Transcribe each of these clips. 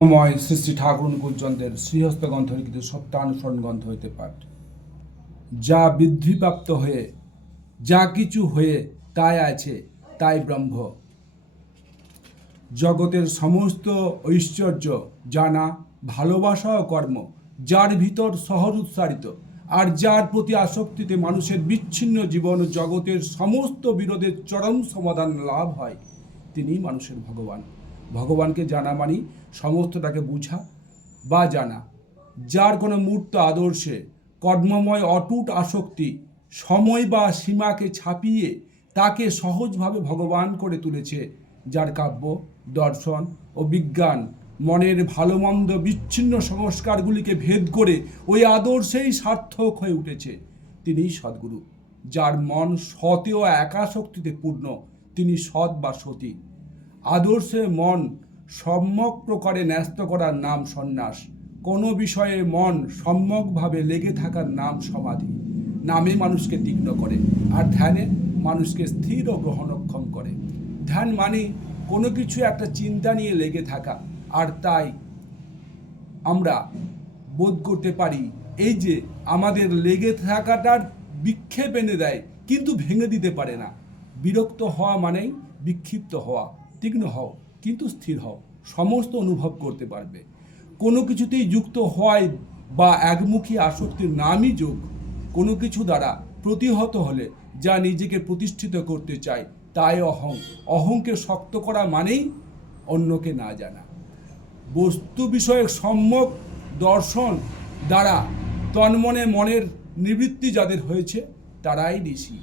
ময় শ্রী শ্রী ঠাকুর অনুকূলচন্দ্রের শ্রীহস্ত গ্রন্থ লিখিত সত্যানুসরণ গ্রন্থ হইতে পাঠ। যা বৃদ্ধিপ্রাপ্ত হয়ে যা কিছু হয়ে তাই আছে তাই ব্রহ্ম। জগতের সমস্ত ঐশ্বর্য জানা, ভালোবাসা ও কর্ম যার ভিতর সহজ উচ্চারিত, আর যার প্রতি আসক্তিতে মানুষের বিচ্ছিন্ন জীবন ও জগতের সমস্ত বিরোধের চরম সমাধান লাভ হয়, তিনিই মানুষের ভগবান। ভগবানকে জানা মানি সমস্তটাকে বুঝা বা জানা। যার কোনো মূর্ত আদর্শে কর্মময় অটুট আসক্তি সময় বা সীমাকে ছাপিয়ে তাকে সহজভাবে ভগবান করে তুলেছে, যার কাব্য, দর্শন ও বিজ্ঞান মনের ভালো মন্দ বিচ্ছিন্ন সংস্কারগুলিকে ভেদ করে ওই আদর্শেই সার্থক হয়ে উঠেছে, তিনিই সদ্গুরু। যার মন সতে ও একাশক্তিতে পূর্ণ, তিনি সৎ বা সতী। আদর্শে মন সম্যক প্রকারে ন্যস্ত করার নাম সন্ন্যাস। কোনো বিষয়ে মন সম্যকভাবে লেগে থাকার নাম সমাধি। নামে মানুষকে তীক্ষ্ণ করে, আর ধ্যানে মানুষকে স্থির ও গ্রহণক্ষম করে। ধ্যান মানে কোনো কিছু একটা চিন্তা নিয়ে লেগে থাকা, আর তাই আমরা বোধ করতে পারি এই যে আমাদের লেগে থাকাটার বিক্ষেপ এনে দেয়, কিন্তু ভেঙে দিতে পারে না। বিরক্ত হওয়া মানেই বিক্ষিপ্ত হওয়া। তীক্ষ্ণ হও কিন্তু স্থির হও, সমস্ত অনুভব করতে পারবে। কোনো কিছুতেই যুক্ত হওয়ায় বা একমুখী আসক্তির নামই যোগ। কোনো কিছু দ্বারা প্রতিহত হলে যা নিজেকে প্রতিষ্ঠিত করতে চায় তাই অহং। অহংকে শক্ত করা মানেই অন্যকে না জানা। বস্তু বিষয়ক সম্যক দর্শন দ্বারা তন্মনে মনের নিবৃত্তি যাদের হয়েছে তারাই ঋষি।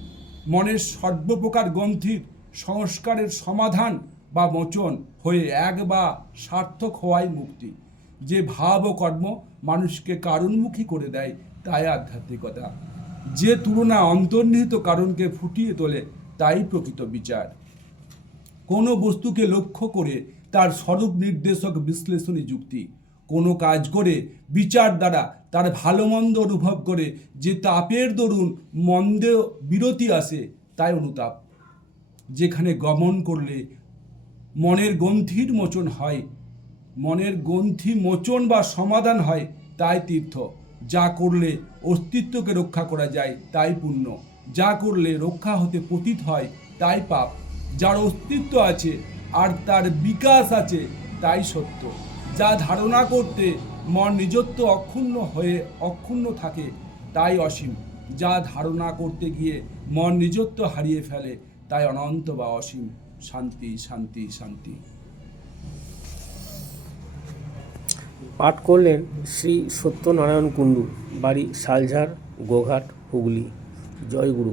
মনের সর্বপ্রকার গ্রন্থির সংস্কারের সমাধান বা মোচন হয়ে এক বা সার্থক হওয়াই মুক্তি। যে ভাব ও কর্ম মানুষকে কারণমুখী করে দেয় তাই আধ্যাত্মিকতা। যে তুলনা অন্তর্নিহিত কারণকে ফুটিয়ে তোলে তাই প্রকৃত বিচার। কোনো বস্তুকে লক্ষ্য করে তার স্বরূপ নির্দেশক বিশ্লেষণী যুক্তি। কোনো কাজ করে বিচার দ্বারা তার ভালো মন্দ অনুভব করে যে তাপের দরুন মন্দে বিরতি আসে তাই অনুতাপ। যেখানে গমন করলে মনের গ্রন্থির মোচন হয়, মনের গ্রন্থি মোচন বা সমাধান হয় তাই তীর্থ। যা করলে অস্তিত্বকে রক্ষা করা যায় তাই পুণ্য। যা করলে রক্ষা হতে পতিত হয় তাই পাপ। যার অস্তিত্ব আছে আর তার বিকাশ আছে তাই সত্য। যা ধারণা করতে মন নিজত্ব অক্ষুণ্ণ থাকে তাই অসীম। যা ধারণা করতে গিয়ে মন নিজত্ব হারিয়ে ফেলে তাই অনন্ত বা অসীম। শান্তি শান্তি শান্তি। পাঠ করলেন শ্রী সত্যনারায়ণ কুণ্ডু, বাড়ি শালঝাড়, গোঘাট, হুগলি। জয় গুরু।